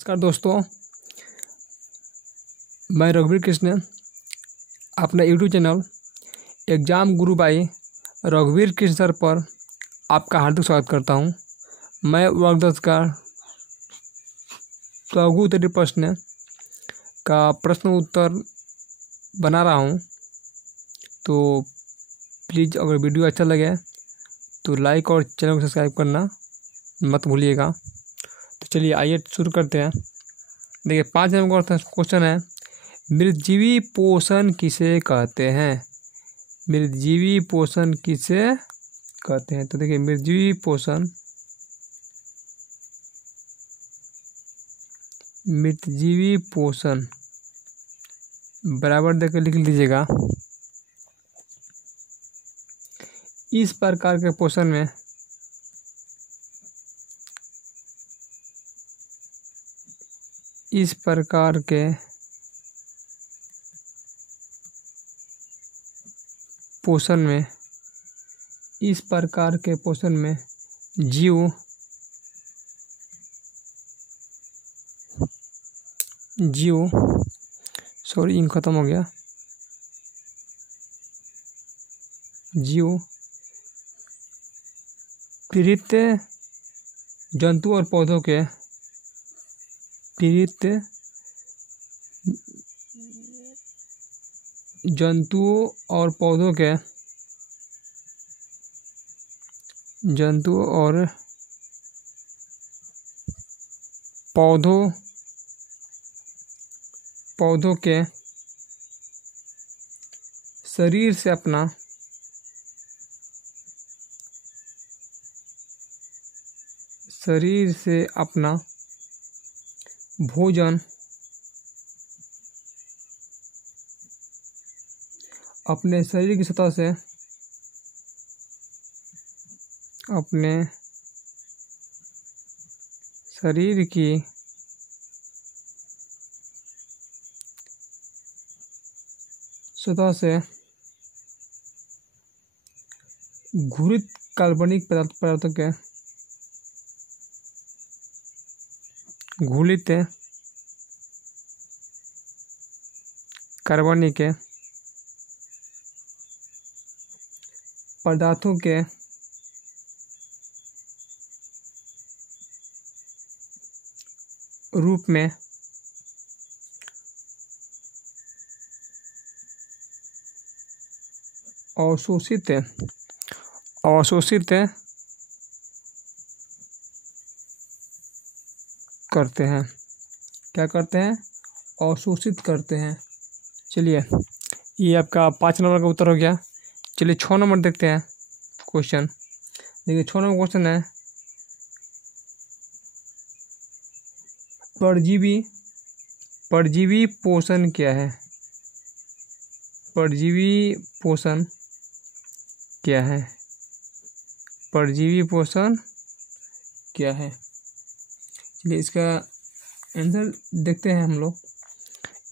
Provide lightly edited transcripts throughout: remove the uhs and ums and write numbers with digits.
नमस्कार दोस्तों, मैं रघुवीर कृष्ण अपना YouTube channel exam Guru by रघुवीर कृष्ण सर पर आपका हार्दिक स्वागत करता हूं। मैं वर्गदर्शकार लघु उत्तरीय प्रश्न का प्रश्न उत्तर बना रहा हूं, तो प्लीज़ अगर वीडियो अच्छा लगे तो लाइक और चैनल को सब्सक्राइब करना मत भूलिएगा। तो चलिए आइए शुरू करते हैं। देखिए 5 नंबर का क्वेश्चन है, मृतजीवी पोषण किसे कहते हैं? मृतजीवी पोषण किसे कहते हैं? तो देखिए मृतजीवी पोषण बराबर देकर लिख लीजिएगा। इस प्रकार के पोषण में इस प्रकार के पोषण में जीव सॉरी इंक खत्म हो गया। जीव पीड़ित जंतु और पौधों के पौधों के शरीर से अपना भोजन अपने शरीर की सतह से घूर्णित कार्बनिक पदार्थों के रूप में अवशोषित करते हैं। क्या करते हैं? अवशोषित करते हैं। चलिए ये आपका 5 नंबर का उत्तर हो गया। चलिए 6 नंबर देखते हैं क्वेश्चन। देखिए 6 नंबर क्वेश्चन है, परजीवी पोषण क्या है? परजीवी पोषण क्या है? चलिए इसका आंसर देखते हैं हम लोग।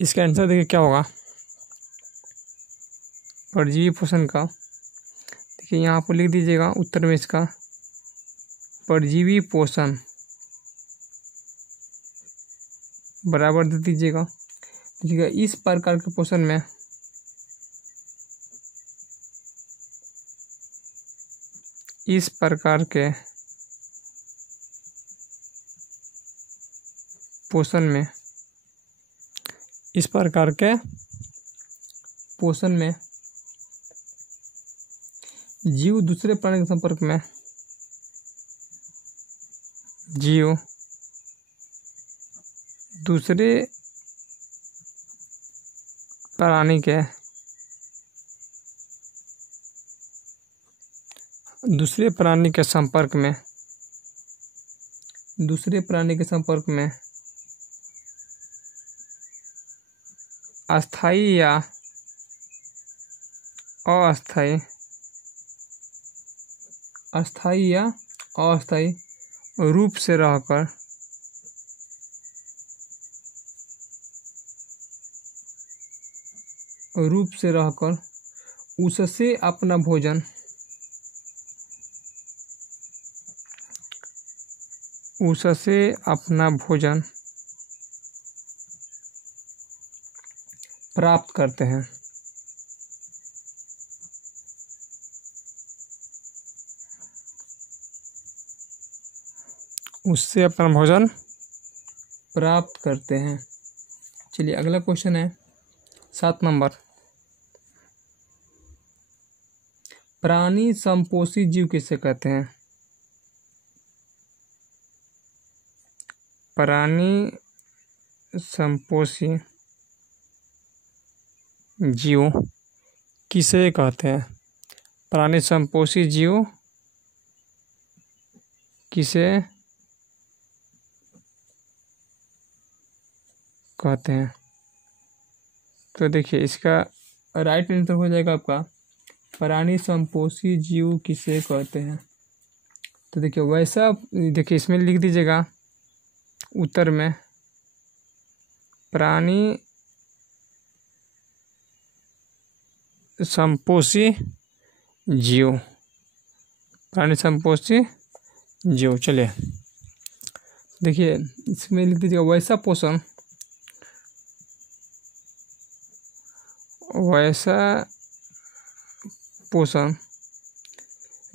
इसका आंसर देखिए क्या होगा परजीवी पोषण का। देखिए यहाँ पर लिख दीजिएगा उत्तर में इसका परजीवी पोषण बराबर दे दीजिएगा। देखिएगा इस प्रकार के पोषण में इस प्रकार के पोषण में जीव दूसरे प्राणी के संपर्क में दूसरे प्राणी के संपर्क में अस्थायी या अस्थायी रूप से रहकर उससे अपना भोजन उससे अपना भोजन प्राप्त करते हैं। उससे अपना भोजन प्राप्त करते हैं। चलिए अगला क्वेश्चन है 7 नंबर। प्राणी संपोषी जीव किसे कहते हैं? प्राणी संपोषी जीव किसे कहते हैं? प्राणी संपोषी जीव किसे कहते हैं? तो देखिए इसका राइट आंसर हो जाएगा आपका प्राणी संपोषी जीव किसे कहते हैं। तो देखिए वैसा, देखिए इसमें लिख दीजिएगा उत्तर में प्राणी संपोषी जीव, प्राणी संपोषी जीव। चलिए देखिए इसमें लिख दीजिएगा वैसा पोषण, वैसा पोषण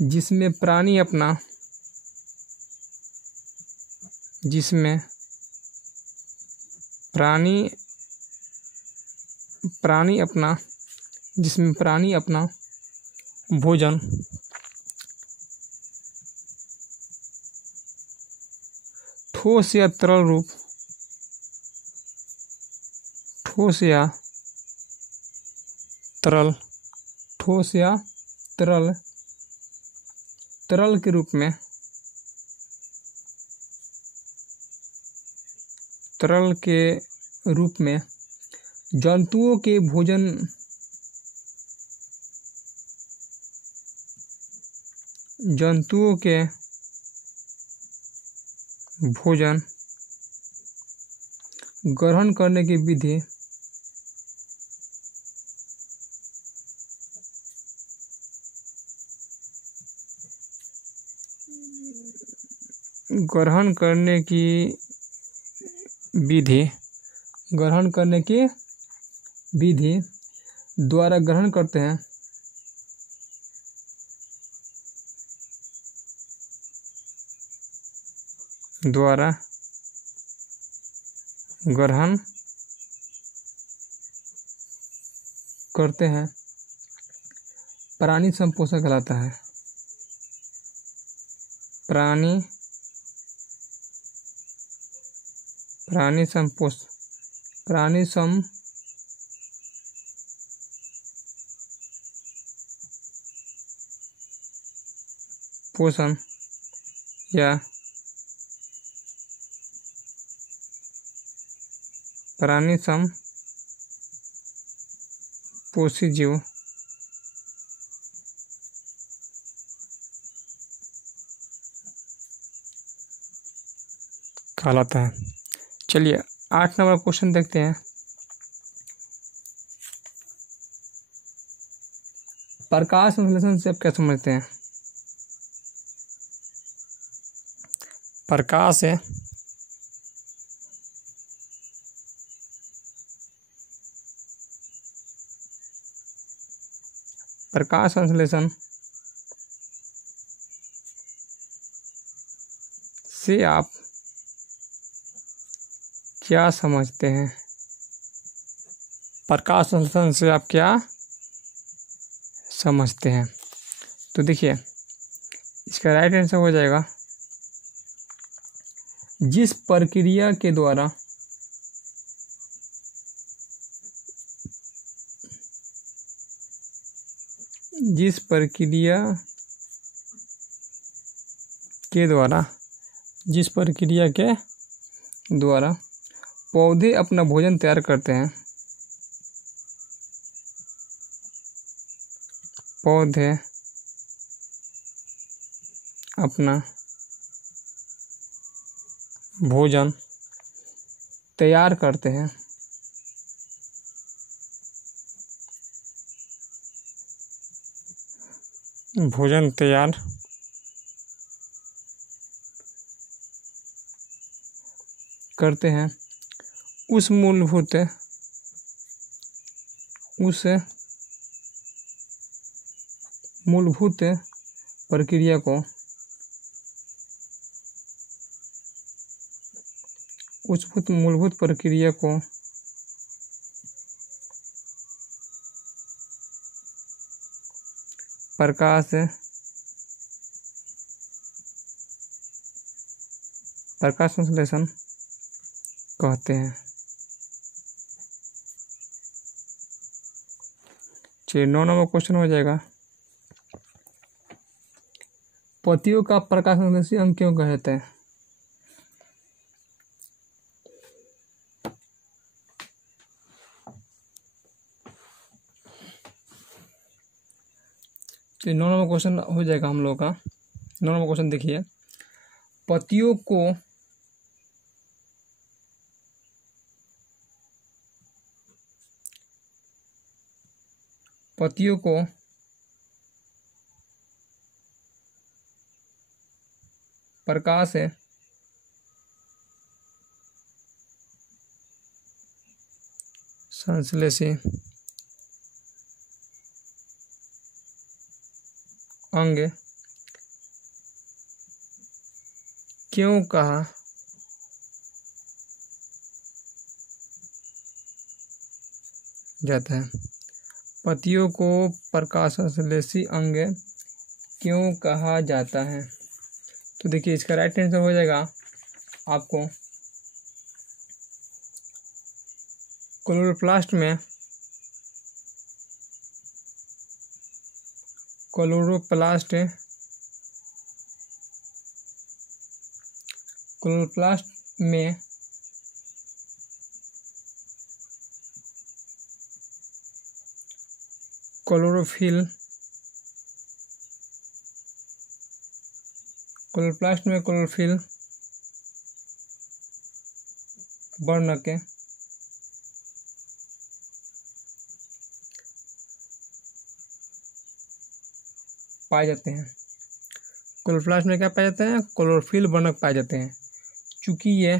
जिसमें प्राणी अपना, जिसमें प्राणी अपना, जिसमें प्राणी अपना भोजन ठोस या तरल रूप, ठोस या तरल, ठोस या तरल, तरल के रूप में, तरल के रूप में जंतुओं के भोजन, जंतुओं के भोजन ग्रहण करने की विधि, ग्रहण करने की विधि, ग्रहण करने की विधि द्वारा ग्रहण करते हैं, द्वारा ग्रहण करते हैं, प्राणी संपोषण कहलाता है। प्राणी संपोषण, प्राणी संपोषण या प्राणी संपोषी जीव कहलाता है। चलिए 8 नंबर क्वेश्चन देखते हैं। प्रकाश संश्लेषण से आप क्या समझते हैं? प्रकाश है प्रकाश संश्लेषण से आप क्या समझते हैं? प्रकाश संश्लेषण से आप क्या समझते हैं? तो देखिए इसका राइट आंसर हो जाएगा जिस प्रक्रिया के द्वारा जिस प्रक्रिया के द्वारा पौधे अपना भोजन तैयार करते हैं, पौधे अपना भोजन तैयार करते हैं, भोजन तैयार करते हैं उस मूलभूत उस मूलभूत प्रक्रिया को प्रकाश संश्लेषण कहते हैं। चलिए 9 नंबर क्वेश्चन हो जाएगा। पतियों का प्रकाश संश्लेषी अंग क्यों कहते हैं? चलिए 9 नंबर क्वेश्चन हो जाएगा हम लोग का। 9 नंबर क्वेश्चन देखिए, पतियों को प्रकाश संश्लेषी अंग क्यों कहा जाता है? पतियों को प्रकाश संश्लेषी अंग क्यों कहा जाता है? तो देखिए इसका राइट आंसर हो जाएगा आपको क्लोरोप्लास्ट में क्लोरोफिल वर्णक पाए जाते हैं। क्लोरोप्लास्ट में क्या पाए जाते हैं? क्लोरोफिल वर्णक पाए जाते हैं। चूंकि ये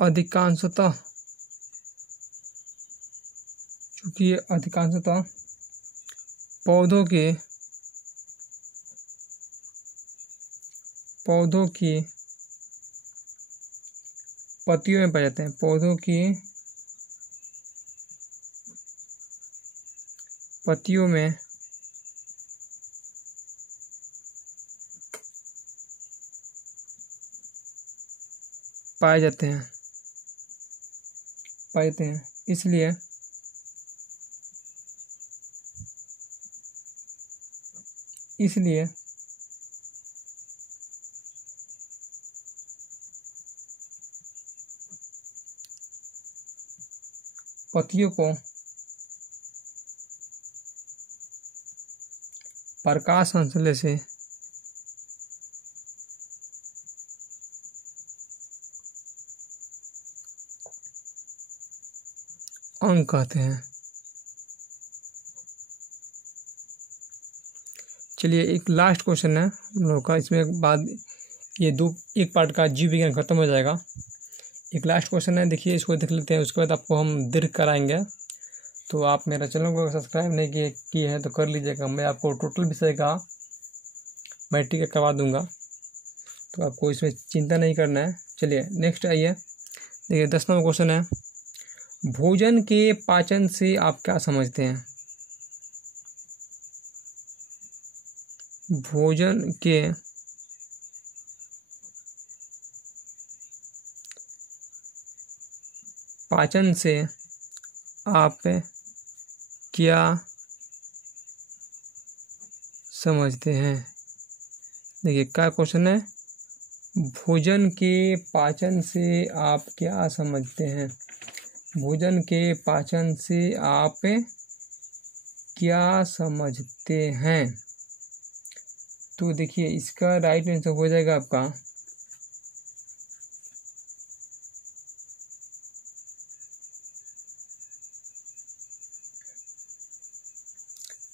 अधिकांशतः पौधों की पत्तियों में पाए जाते हैं। पौधों की पत्तियों में पाए जाते हैं। इसलिए पत्तियों को प्रकाश संश्लेषी अंग कहते हैं। चलिए एक लास्ट क्वेश्चन है हम लोग का, इसमें बाद ये एक पार्ट का जीव विज्ञान खत्म हो जाएगा। एक लास्ट क्वेश्चन है, देखिए इसको देख लेते हैं, उसके बाद आपको हम दीर्घ कराएंगे। तो आप मेरा चैनल को सब्सक्राइब नहीं किए हैं तो कर लीजिएगा। मैं आपको टोटल विषय का मैट्रिक करवा दूंगा, तो आपको इसमें चिंता नहीं करना है। चलिए नेक्स्ट आइए, देखिए 10 नंबर क्वेश्चन है, भोजन के पाचन से आप क्या समझते हैं? भोजन के पाचन से आप क्या समझते हैं? देखिए क्या क्वेश्चन है, भोजन के पाचन से आप क्या समझते हैं? भोजन के पाचन से आप क्या समझते हैं? तो देखिए इसका राइट आंसर हो जाएगा आपका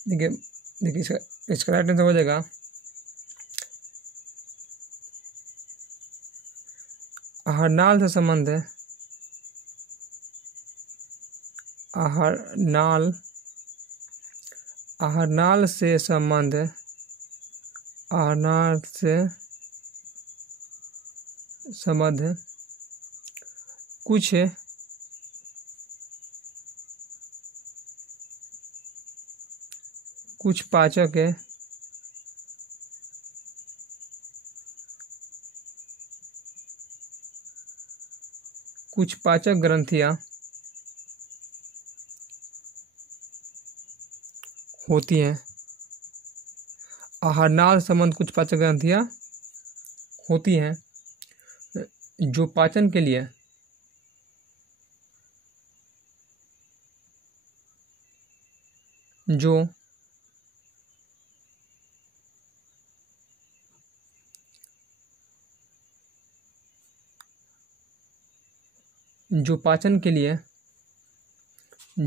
देखिए इसका राइट आंसर हो जाएगा आहारनाल से संबंध है, आहारनाल आहारनाल से संबंध है, आहारनाल से संबंध है। कुछ पाचक है, कुछ पाचक ग्रंथियां होती हैं। आहारनाल संबंध कुछ पाचक ग्रंथियां होती हैं जो पाचन के लिए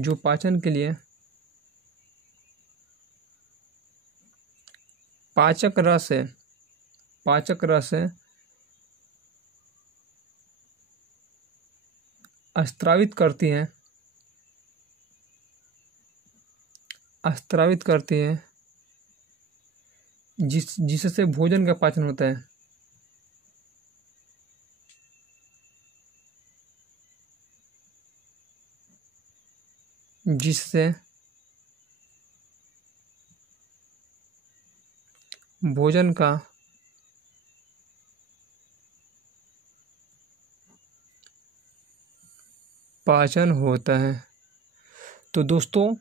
जो पाचन के लिए पाचक रस स्त्रावित करती हैं, जिससे भोजन का पाचन होता है। जिससे भोजन का पाचन होता है। तो दोस्तों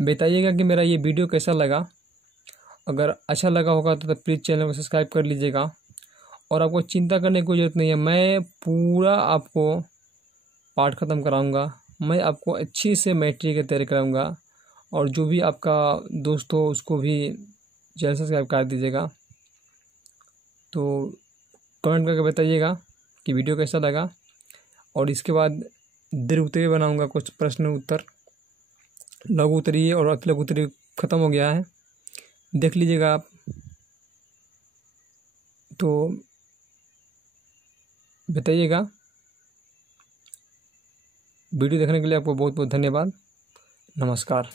बताइएगा कि मेरा ये वीडियो कैसा लगा। अगर अच्छा लगा होगा तो प्लीज़ चैनल को सब्सक्राइब कर लीजिएगा। और आपको चिंता करने की कोई ज़रूरत नहीं है, मैं पूरा आपको पाठ ख़त्म कराऊंगा। मैं आपको अच्छी से मैट्रिक की तैयारी कराऊंगा। और जो भी आपका दोस्त हो उसको भी चैनल सब्सक्राइब कर दीजिएगा। तो कमेंट करके बताइएगा कि वीडियो कैसा लगा। और इसके बाद दीर्घ उत्तरीय बनाऊंगा, कुछ प्रश्न उत्तर। लघु उत्तरीय और अति लघु उत्तरीय ख़त्म हो गया है, देख लीजिएगा आप। तो बताइएगा। वीडियो देखने के लिए आपको बहुत बहुत धन्यवाद। नमस्कार।